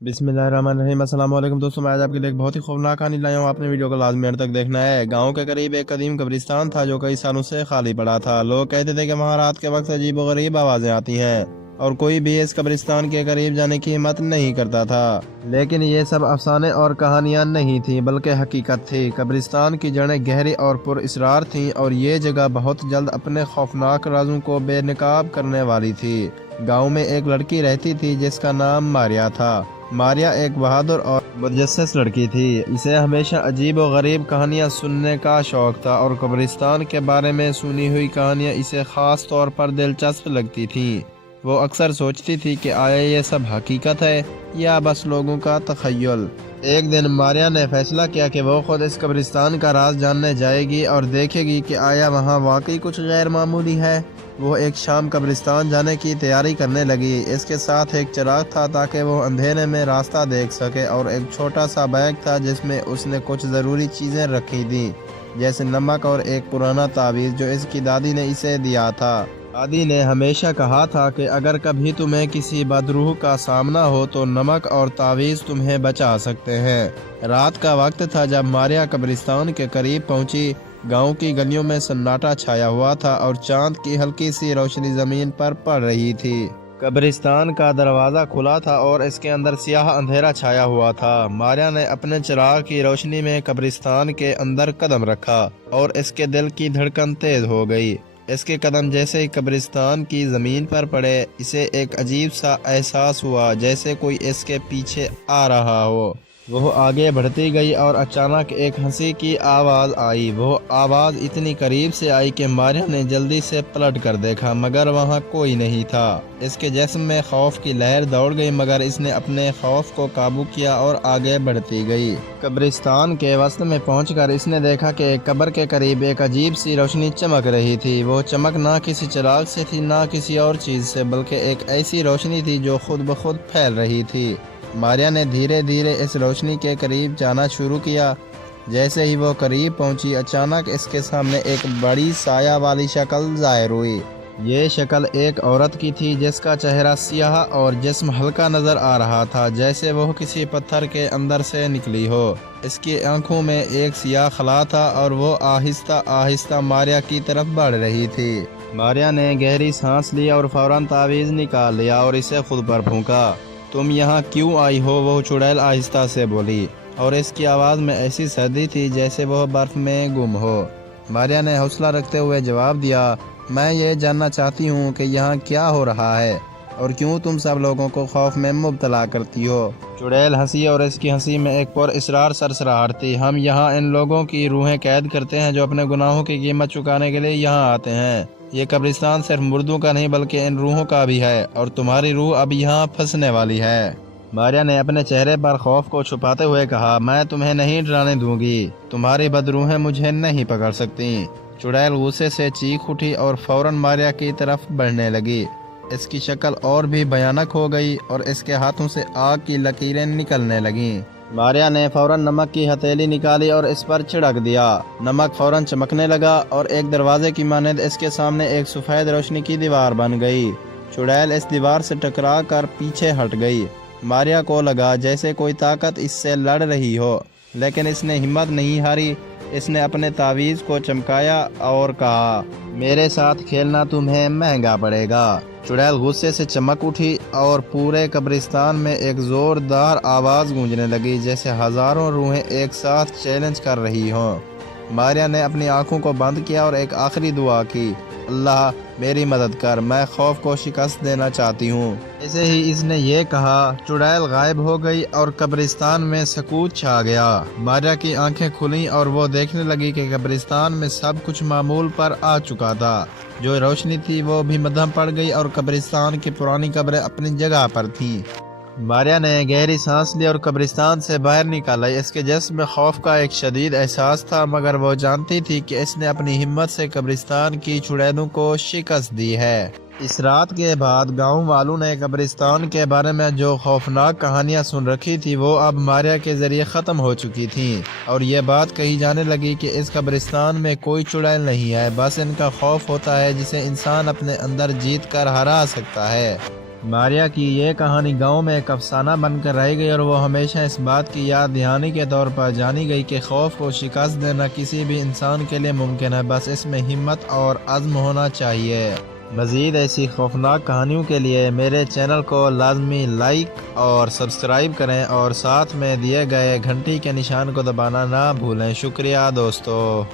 बिस्मिल्लाहिर्रहमानिर्रहीम। अस्सलाम वालेकुम दोस्तों, मैं आज आपके लिए एक बहुत ही खौफनाक कहानी लाया हूँ। आपने वीडियो को लाजमी अंत तक देखना है। गांव के करीब एक कदीम कब्रिस्तान था जो कई सालों से खाली पड़ा था। लोग कहते थे कि वहाँ रात के वक्त अजीब व गरीब आवाज़ें आती हैं और कोई भी इस कब्रिस्तान के करीब जाने की हिम्मत नहीं करता था। लेकिन ये सब अफसाने और कहानियाँ नहीं थी बल्कि हकीकत थी। कब्रिस्तान की जड़ें गहरी और पुरअसरार थीं और ये जगह बहुत जल्द अपने खौफनाक राजों को बेनकाब करने वाली थी। गाँव में एक लड़की रहती थी जिसका नाम मारिया था। मारिया एक बहादुर और मुतजस्सिस लड़की थी। इसे हमेशा अजीब और गरीब कहानियाँ सुनने का शौक था और कब्रिस्तान के बारे में सुनी हुई कहानियाँ इसे ख़ास तौर पर दिलचस्प लगती थीं। वो अक्सर सोचती थी कि आया ये सब हकीकत है या बस लोगों का तखय्युल। एक दिन मारिया ने फैसला किया कि वो खुद इस कब्रिस्तान का राज जानने जाएगी और देखेगी कि आया वहाँ वाकई कुछ गैर मामूली है। वो एक शाम कब्रिस्तान जाने की तैयारी करने लगी। इसके साथ एक चिराग था ताकि वो अंधेरे में रास्ता देख सके और एक छोटा सा बैग था जिसमें उसने कुछ ज़रूरी चीज़ें रखी थी, जैसे नमक और एक पुराना तावीज़ जो इसकी दादी ने इसे दिया था। दादी ने हमेशा कहा था कि अगर कभी तुम्हें किसी बदरूह का सामना हो तो नमक और तावीज़ तुम्हें बचा सकते हैं। रात का वक्त था जब मारिया कब्रिस्तान के करीब पहुंची। गांव की गलियों में सन्नाटा छाया हुआ था और चांद की हल्की सी रोशनी जमीन पर पड़ रही थी। कब्रिस्तान का दरवाज़ा खुला था और इसके अंदर स्याह अंधेरा छाया हुआ था। मारिया ने अपने चिराग की रोशनी में कब्रिस्तान के अंदर कदम रखा और इसके दिल की धड़कन तेज हो गई। इसके कदम जैसे ही कब्रिस्तान की ज़मीन पर पड़े, इसे एक अजीब सा एहसास हुआ जैसे कोई इसके पीछे आ रहा हो। वो आगे बढ़ती गई और अचानक एक हंसी की आवाज़ आई। वो आवाज़ इतनी करीब से आई कि मारिया ने जल्दी से पलट कर देखा, मगर वहाँ कोई नहीं था। इसके जिस्म में खौफ की लहर दौड़ गई, मगर इसने अपने खौफ को काबू किया और आगे बढ़ती गई। कब्रिस्तान के वस्त में पहुंचकर इसने देखा कि एक कब्र के करीब एक अजीब सी रोशनी चमक रही थी। वो चमक ना किसी चिराग से थी ना किसी और चीज़ से, बल्कि एक ऐसी रोशनी थी जो खुद ब खुद फैल रही थी। मारिया ने धीरे धीरे इस रोशनी के करीब जाना शुरू किया। जैसे ही वो करीब पहुंची, अचानक इसके सामने एक बड़ी साया वाली शक्ल ज़ाहिर हुई। ये शक्ल एक औरत की थी जिसका चेहरा सियाह और जिस्म हल्का नज़र आ रहा था, जैसे वो किसी पत्थर के अंदर से निकली हो। इसकी आंखों में एक सियाह खला था और वो आहिस्ता आहिस्ता मारिया की तरफ बढ़ रही थी। मारिया ने गहरी सांस ली और फौरन तावीज़ निकाल लिया और इसे खुद पर फूंका। तुम यहाँ क्यों आई हो? वो चुड़ैल आहिस्ता से बोली और इसकी आवाज़ में ऐसी सर्दी थी जैसे वह बर्फ़ में गुम हो। मारिया ने हौसला रखते हुए जवाब दिया, मैं ये जानना चाहती हूँ कि यहाँ क्या हो रहा है और क्यों तुम सब लोगों को खौफ में मुब्तला करती हो। चुड़ैल हंसी और इसकी हंसी में एक पुरअसरार सरसराहट थी। हम यहाँ इन लोगों की रूहें कैद करते हैं जो अपने गुनाहों की कीमत चुकाने के लिए यहाँ आते हैं। ये कब्रिस्तान सिर्फ मुर्दों का नहीं बल्कि इन रूहों का भी है और तुम्हारी रूह अब यहाँ फंसने वाली है। मारिया ने अपने चेहरे पर खौफ को छुपाते हुए कहा, मैं तुम्हें नहीं डराने दूंगी। तुम्हारी बदरूहें मुझे नहीं पकड़ सकती। चुड़ैल गुस्से से चीख उठी और फौरन मारिया की तरफ बढ़ने लगी। इसकी शक्ल और भी भयानक हो गई और इसके हाथों से आग की लकीरें निकलने लगीं। मारिया ने फौरन नमक की हथेली निकाली और इस पर छिड़क दिया। नमक फौरन चमकने लगा और एक दरवाजे की मानद इसके सामने एक सफ़ेद रोशनी की दीवार बन गई। चुड़ैल इस दीवार से टकरा कर पीछे हट गई। मारिया को लगा जैसे कोई ताकत इससे लड़ रही हो, लेकिन इसने हिम्मत नहीं हारी। इसने अपने तावीज़ को चमकाया और कहा, मेरे साथ खेलना तुम्हें महंगा पड़ेगा। चुड़ैल गुस्से से चमक उठी और पूरे कब्रिस्तान में एक ज़ोरदार आवाज़ गूंजने लगी जैसे हज़ारों रूहें एक साथ चैलेंज कर रही हों। मारिया ने अपनी आंखों को बंद किया और एक आखिरी दुआ की, अल्लाह मेरी मदद कर, मैं खौफ को शिकस्त देना चाहती हूँ। ऐसे ही इसने ये कहा, चुड़ैल गायब हो गई और कब्रिस्तान में सकूत छा गया। मारिया की आंखें खुलीं और वो देखने लगी कि कब्रिस्तान में सब कुछ मामूल पर आ चुका था। जो रोशनी थी वो भी मद्धम पड़ गई और कब्रिस्तान की पुरानी कब्रें अपनी जगह पर थीं। मारिया ने गहरी सांस ली और कब्रिस्तान से बाहर निकाला। इसके जिस्म में खौफ का एक शदीद एहसास था, मगर वो जानती थी कि इसने अपनी हिम्मत से कब्रिस्तान की चुड़ैलों को शिकस्त दी है। इस रात के बाद गांव वालों ने कब्रिस्तान के बारे में जो खौफनाक कहानियां सुन रखी थी वो अब मारिया के जरिए ख़त्म हो चुकी थीं और ये बात कही जाने लगी कि इस कब्रिस्तान में कोई चुड़ैल नहीं है, बस इनका खौफ होता है जिसे इंसान अपने अंदर जीत कर हरा सकता है। ماریا کی یہ کہانی گاؤں میں ایک افسانہ بن کر رہ گئی اور وہ ہمیشہ اس بات کی یاد دہانی کے طور پر جانی گئی کہ خوف کو شکست دینا کسی بھی انسان کے لیے ممکن ہے، بس اس میں ہمت اور عزم ہونا چاہیے۔ مزید ایسی خوفناک کہانیوں کے لیے میرے چینل کو لازمی لائک اور سبسکرائب کریں اور ساتھ میں دیے گئے گھنٹی کے نشان کو دبانا نہ بھولیں۔ شکریہ دوستو۔